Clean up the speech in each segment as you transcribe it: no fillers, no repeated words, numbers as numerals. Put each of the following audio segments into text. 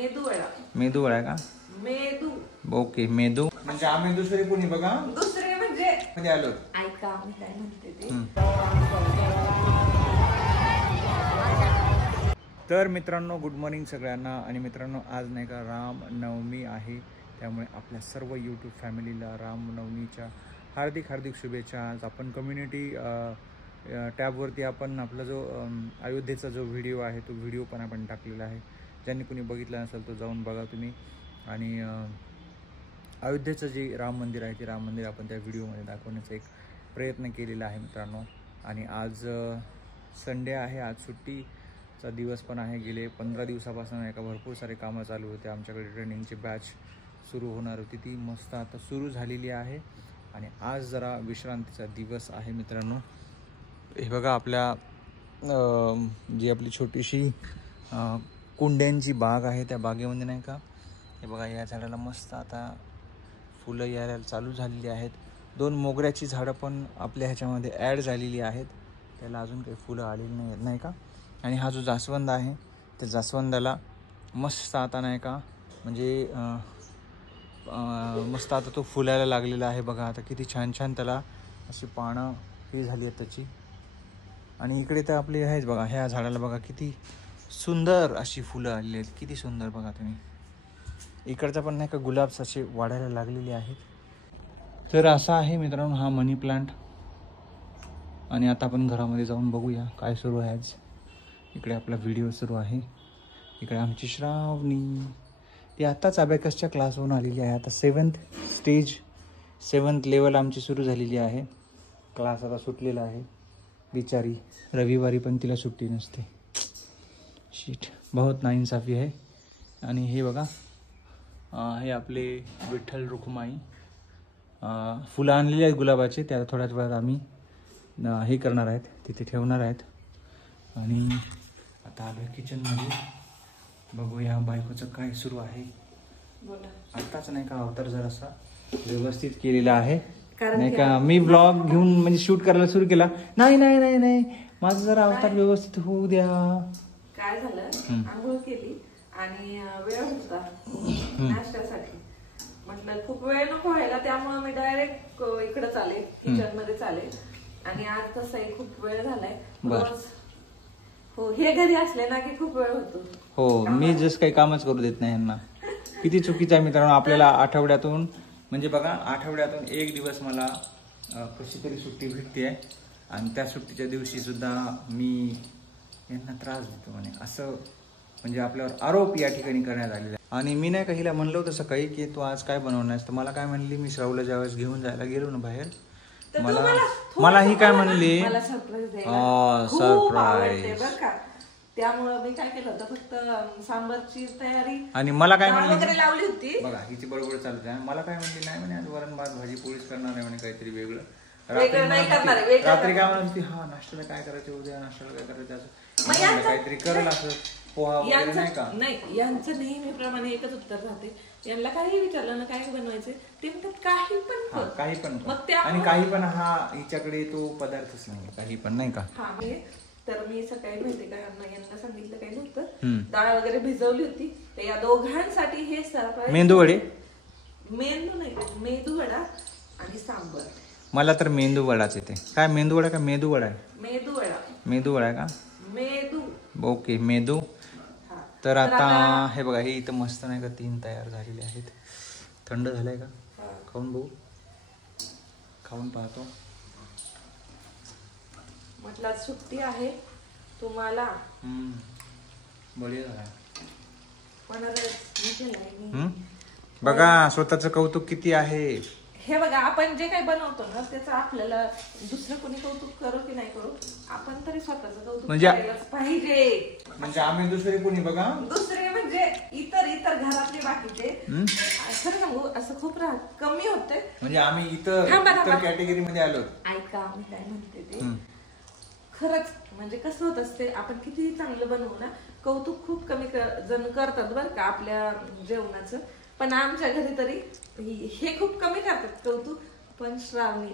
मेदू वडा. मेदू वडा का? मेदू. ओके मेदू म्हणजे आम्ही दुसरे कोणी बघा दुसरे म्हणजे आलो. ऐका मी काय म्हणते ते. तर मित्रांनो गुड मॉर्निंग सगळ्यांना. आणि मित्रांनो आज नाही का रामनवमी आहे, त्यामुळे आपल्या सर्व यूट्यूब फॅमिलीला रामनवमीच्या हार्दिक हार्दिक शुभेच्छा. आज आपण कम्युनिटी टॅबवरती आपण आपला जो अयोध्येचा जो व्हिडिओ आहे तो व्हिडिओ पण आपण टाकलेला आहे. ज्यांनी कोणी बघितला नसेल तो जाऊन बघा तुम्ही. आणि अयोध्येचं जे राम मंदिर आहे ते राम मंदिर आपण त्या व्हिडिओमध्ये दाखवण्याचा एक प्रयत्न केलेला आहे मित्रांनो. आणि आज संडे आहे, आज सुट्टीचा दिवस पण आहे. गेले 15 दिवसापासून एका भरपूर सारे कामं चालू होते. आमच्याकडे ट्रेनिंगची बॅच सुरू होणार होती, ती मस्त आता सुरू झालेली आहे. आणि आज जरा विश्रांतीचा दिवस आहे मित्रांनो. हे बघा आपल्या जी आपली छोटीशी कुंड्यांची बाग आहे त्या बागेमध्ये नाही का, हे बघा या झाडाला मस्त आता फुलं यायला चालू झालेली आहेत. 2 मोगऱ्याची झाडं पण आपल्या ह्याच्यामध्ये ॲड झालेली आहेत, त्याला अजून काही फुलं आलेली नाही का. आणि हा जो जास्वंद आहे त्या जास्वंदाला मस्त आता नाही का म्हणजे मस्त आता तो फुलायला लागलेला आहे. बघा आता किती छान छान त्याला अशी पानं ही झाली आहेत त्याची. आणि इकडे तर आपले आहेच बघा, ह्या झाडाला बघा किती सुंदर अशी फुलं आलेली आहेत, किती सुंदर बघा तुम्ही. इकडचा पण नाही का गुलाब्स असे वाढायला लागलेले आहेत. तर असा आहे मित्रांनो हा मनी प्लांट. आणि आता आपण घरामध्ये जाऊन बघूया काय सुरू आहे आज. इकडे आपला व्हिडिओ सुरू आहे. इकडे आमची श्रावणी ती आत्ताच अबॅकसच्या क्लासवरून आलेली आहे. आता 7th लेवल आमची सुरू झालेली आहे. क्लास आता सुटलेला आहे. बिचारी रविवारी पण तिला सुट्टी नसते. शीट बहुत नाइंसाफी आहे. आणि हे बघा हे आपले विठ्ठल रुक्माई फुलं आणलेली आहेत गुलाबाचे, त्याला थोड्याच वेळात आम्ही हे करणार आहेत, तिथे ठेवणार आहेत. आणि आता आलो किचनमध्ये, बघूया बायकोचं काय सुरू आहे. आत्ताच नाही का अवतार जरासा व्यवस्थित केलेला आहे नाही का. मी ब्लॉग घेऊन म्हणजे शूट करायला सुरू केला, नाही नाही नाही नाही माझं जरा अवतार व्यवस्थित होऊ द्या. काय झालं, आंघोळ केली आणि वेळ होता नाश्त्यासाठी, म्हटलं खूप वेळ नको व्हायला, त्यामुळे मी डायरेक्ट इकडे चाले किचन मध्ये चाले. आणि आज तसंही खूप वेळ झालाय. हो हे घरी असले ना की खूप वेळ होतो. हो मी जस्ट काही कामच करू देत नाही यांना. किती चुकीचं आहे मित्रांनो. आपल्याला आठवड्यातून म्हणजे बघा आठवड्यातून 1 दिवस मला कशी तरी सुट्टी भेटते आहे. आणि त्या सुट्टीच्या दिवशी सुद्धा मी यांना त्रास देतो म्हणे, असं म्हणजे आपल्यावर आरोप या ठिकाणी करण्यात आलेला आहे. आणि मी नाही का हिला म्हणलं होतं सकाळी की तू आज काय बनवणार, तर मला काय म्हणली, मी श्रावला ज्यावेळेस घेऊन जायला गेलो ना बाहेर, मला ही काय म्हणली सरप्राईज. त्यामुळे मी काय केलं होतं फक्त सांबारची तयारी आणि मला काय म्हणली लावली होती. बघा हिची बरोबर चालू आहे. मला काय म्हणली, नाही म्हणे आज वरण भात भाजी पोळीच करणार आहे म्हणे, काहीतरी वेगळं. रात्री काय म्हणत होती, हा नाश्त्याला काय करायचं उद्या, नाश्त्याला काय करायचं असं काहीतरी करेल असं पोहा वगैरे नाही का. नाही यांचं नेहमीप्रमाणे एकच उत्तर राहते, यांना काही विचारलं ना काय बनवायचे ते म्हणतात काही पण काही पण. आणि काही पण हा हिच्याकडे तो पदार्थच नाही, काही पण नाही का. तर मी सकाळी माहिती का यांना सांगितलं काही नव्हतं, डाळ वगैरे भिजवली होती. तर या दोघांसाठी हे सरप्राईज मेंदू वडे, मेंदू नाही मेदू वडा आणि सांबर. मला तर मेंदू वडाच येते. काय मेंदू वडा का मेदू वडा आहे? मेदू वडा. मेदू वडा का? मेदू. ओके मेदू. तर आता हे बघा हे इथं मस्त नाही का 3 तयार झालेले आहेत. थंड झालाय का, खाऊन बघू, खाऊन पाहतो. म्हटलं सुट्टी आहे तुम्हाला. बढिया झाला. कोणाला बघा स्वतःचं कौतुक किती आहे. हे बघा आपण जे काही बनवतो ना त्याचं आपल्याला दुसरं कोणी कौतुक करू की नाही करू, आपण तरी स्वतःचं कौतुक करायलाच पाहिजे. म्हणजे आम्ही दुसरे कोणी बघा दुसरे म्हणजे इतर घरातले बाकीचे खरं सांगू असं खूप कमी होते. म्हणजे आम्ही इतर कॅटेगरी मध्ये आलो. ऐका मी काय म्हणते ते खरंच म्हणजे कसं होत असते, आपण कितीही चांगलं बनवू ना कौतुक खूप कमी जण करतात बरं का आपल्या जेवणाचं. पण आमच्या घरी तरी हे खूप कमी करतात कौतुक. पण श्रावणी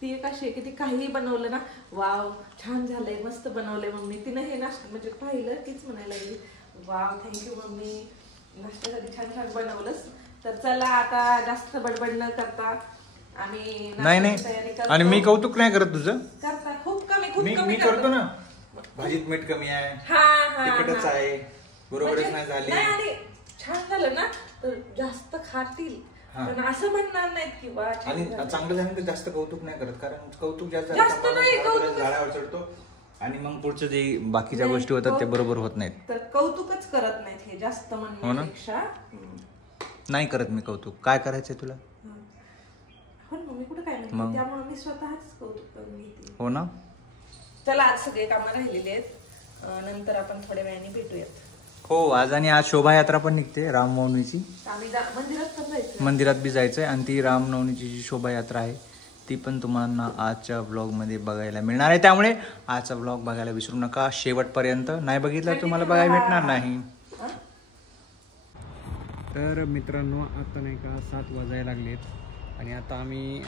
ती एक अशी की ती काहीही बनवलं ना, वाव छान झालंय मस्त बनवलंय मम्मी. तिनं हे नाश्ता म्हणजे पाहिलं तीच म्हणायला लागली वाव थँक्यू मम्मी. नाश्त्यासाठी छान छान बनवलंस. तर चला आता जास्त बडबड न करता आम्ही नाही तयारी करतो. आणि मी कौतुक नाही करत तुझं. करता खूप कमी मी करतो ना. भाजीत मीठ कमी आहे, तिखटच आहे, बरोबरच नाही झाली. नाही आणि छान झालं ना तर जास्त खातील, पण असं म्हणणार नाहीत की वा आणि चांगलं झालं तर जास्त कौतुक नाही करत, कारण कौतुक जास्त झाडावर चढतो आणि मग पुढचं जे बाकीच्या गोष्टी होतात ते बरोबर होत नाहीत. तर कौतुकच करत नाहीत हे जास्त म्हणण्यापेक्षा. नाही करत मी कौतुक. काय करायचंय तुला? हो ना, मी कुठे काय म्हणते, त्यामुळे मी स्वतःच कौतुक करून घेते. हो ना. चला आज सगळे कामं राहिलेले आहेत, नंतर आपण थोड्या वेळाने भेटूयात. हो, आज आणि आज शोभायात्रा पण निघते रामनवमीची. आम्ही मंदिरात पण जायचं, मंदिरात बी जायचंय आणि ती रामनवमीची जी शोभायात्रा आहे ती पण तुम्हाला आजच्या ब्लॉग मध्ये बघायला मिळणार आहे. त्यामुळे आजचा ब्लॉग बघायला विसरू नका शेवटपर्यंत. नाही बघितलं तुम्हाला बघायला भेटणार नाही. तर मित्रांनो, आता नाही का 7 वाजायला लागलेत आणि आता आम्ही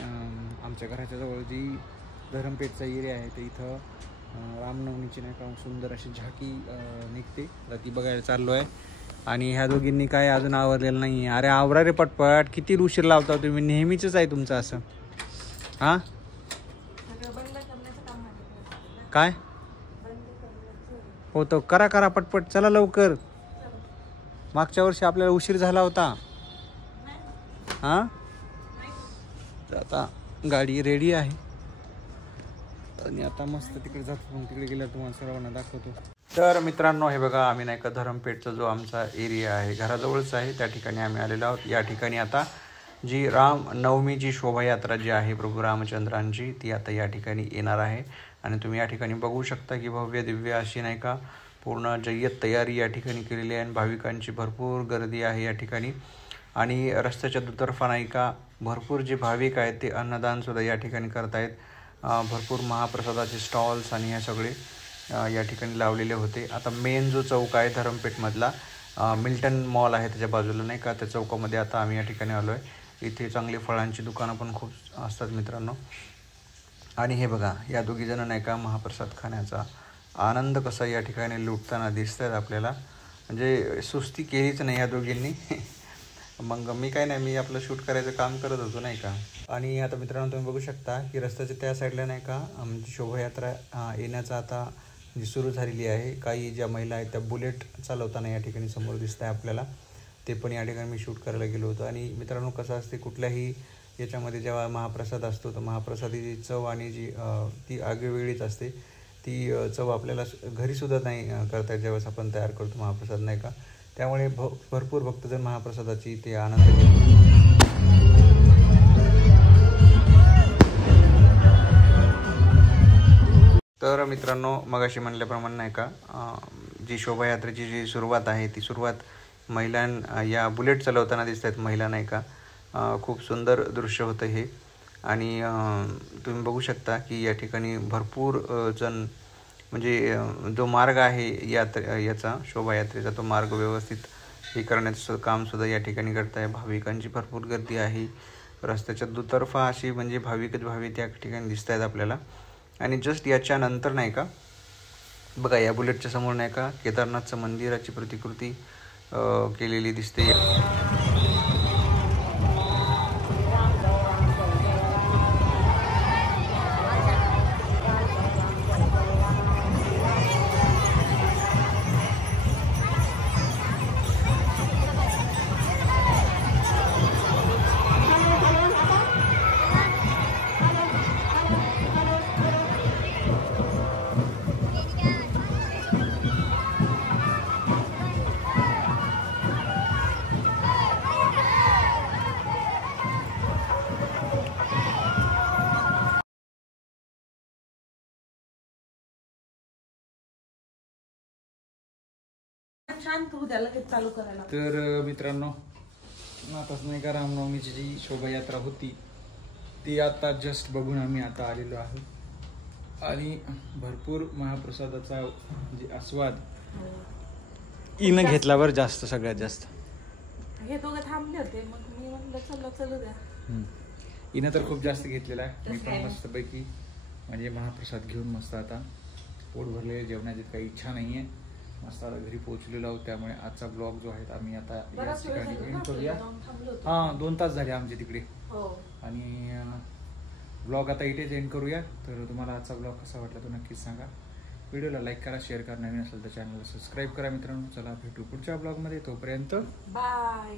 आमच्या घराच्या जवळ जी धरमपेठचा एरिया आहे ते इथं रामनवमीची नाही का सुंदर अशी झाकी निघते, तर ती बघायला चाललो आहे. आणि ह्या दोघींनी काय अजून आवरलेलं नाही. अरे आवरा रे पटपट, किती उशीर लावता तुम्ही, नेहमीच आहे तुमचं असं. हा काय हो तो करा पटपट, चला लवकर. मागच्या वर्षी आपल्याला उशीर झाला होता. हा आता गाडी रेडी आहे आणि आता मस्त तिकडे जातो, मग तिकडे गेल्यावर तुम्हाला सर्वांना दाखवतो. तर मित्रांनो, हे बघा आम्ही नाही का धरमपेठचा जो आमचा एरिया आहे घराजवळच आहे, त्या ठिकाणी आम्ही आलेलो आहोत. या ठिकाणी आता जी रामनवमीची शोभायात्रा जी आहे प्रभू रामचंद्रांची ती आता या ठिकाणी येणार आहे. आणि तुम्ही या ठिकाणी बघू शकता की भव्य दिव्य अशी नाही का पूर्ण जय्यत तयारी या ठिकाणी केलेली आहे आणि भाविकांची भरपूर गर्दी आहे या ठिकाणी. आणि रस्त्याच्या दुतर्फा नाही का भरपूर जे भाविक आहेत ते अन्नदानसुद्धा या ठिकाणी करतायत. भरपूर महाप्रसादाचे स्टॉल्स आणि हे सगळे या ठिकाणी लावलेले होते. आता मेन जो चौक आहे धरमपेठमधला मिल्टन मॉल आहे त्याच्या बाजूला नाही का, त्या चौकामध्ये आता आम्ही या ठिकाणी आलो आहे. इथे चांगली फळांची दुकानं पण खूप असतात मित्रांनो. आणि हे बघा या दोघीजणं नाही का महाप्रसाद खाण्याचा आनंद कसा या ठिकाणी लुटताना दिसत आहेत आपल्याला. म्हणजे सुस्ती केलीच नाही या दोघींनी. मग मी काय नाही, मी आपलं शूट करायचं काम करत होतो नाही का. आणि आता मित्रांनो तुम्ही बघू शकता की रस्त्याच्या त्या साईडला नाही का आमची शोभायात्रा येण्याचा आता जी सुरू झालेली आहे. काही ज्या महिला आहेत त्या बुलेट चालवताना या ठिकाणी समोर दिसत आहे आपल्याला. ते पण या ठिकाणी मी शूट करायला गेलो होतो. आणि मित्रांनो कसं असते कुठल्याही याच्यामध्ये जेव्हा महाप्रसाद असतो तर महाप्रसादाची चव आणि जी ती आगळीवेगळीच असते. ती चव आपल्याला घरीसुद्धा नाही करता येत ज्यावेळेस आपण तयार करतो महाप्रसाद नाही का. त्यामुळे भरपूर भक्तजन महाप्रसादाची ते आनंद घेतात. तर मित्रांनो मगाशी म्हणल्याप्रमाणे नाही का जी शोभायात्रेची जी सुरुवात आहे ती सुरुवात या बुलेट चालवताना दिसत आहेत महिला नाही का. खूप सुंदर दृश्य होतं हे. आणि तुम्ही बघू शकता की या ठिकाणी भरपूर जण म्हणजे जो मार्ग आहे याचा शोभायात्रेचा तो मार्ग व्यवस्थित हे करण्याचं कामसुद्धा या ठिकाणी करत आहे. भाविकांची भरपूर गर्दी आहे. रस्त्याच्या दुतर्फा अशी म्हणजे भाविक त्या ठिकाणी दिसत आहेत आपल्याला. आणि जस्ट याच्यानंतर नाही का बघा या बुलेटच्या समोर नाही का केदारनाथचं मंदिराची प्रतिकृती केलेली दिसते. तर मित्रांनो आताच नाही का रामनवमीची जी शोभायात्रा होती ती आता जस्ट बघून आम्ही आता आलेलो आहोत. आणि भरपूर महाप्रसादाचा म्हणजे आस्वाद हिनं घेतला बरं जास्त सगळ्यात जास्त. हे दोघं थांबले होते मग मी म्हणलं चलू द्या. हिनं तर खूप जास्त घेतलेला आहे. मी पण मस्तपैकी म्हणजे महाप्रसाद घेऊन मस्त आता पोट भरले. जेवणाची काही इच्छा नाही आहे मस्त आता घरी पोहोचलेलो आहोत. त्यामुळे आजचा ब्लॉग जो आहे आम्ही आता याच बराच वेळ ठिकाणी झाला एंड ना करूया. आपल्याला, जाऊन थांबलो होतो. हां 2 तास झाले आमचे तिकडे. हो. आणि ब्लॉग आता इथेच एंड करूया. तर तुम्हाला आजचा ब्लॉग कसा वाटला तो नक्कीच सांगा. व्हिडिओला लाईक करा, शेअर करा, नवीन असेल तर चॅनलला सबस्क्राईब करा मित्रांनो. चला भेटू पुढच्या ब्लॉगमध्ये, तोपर्यंत बाय.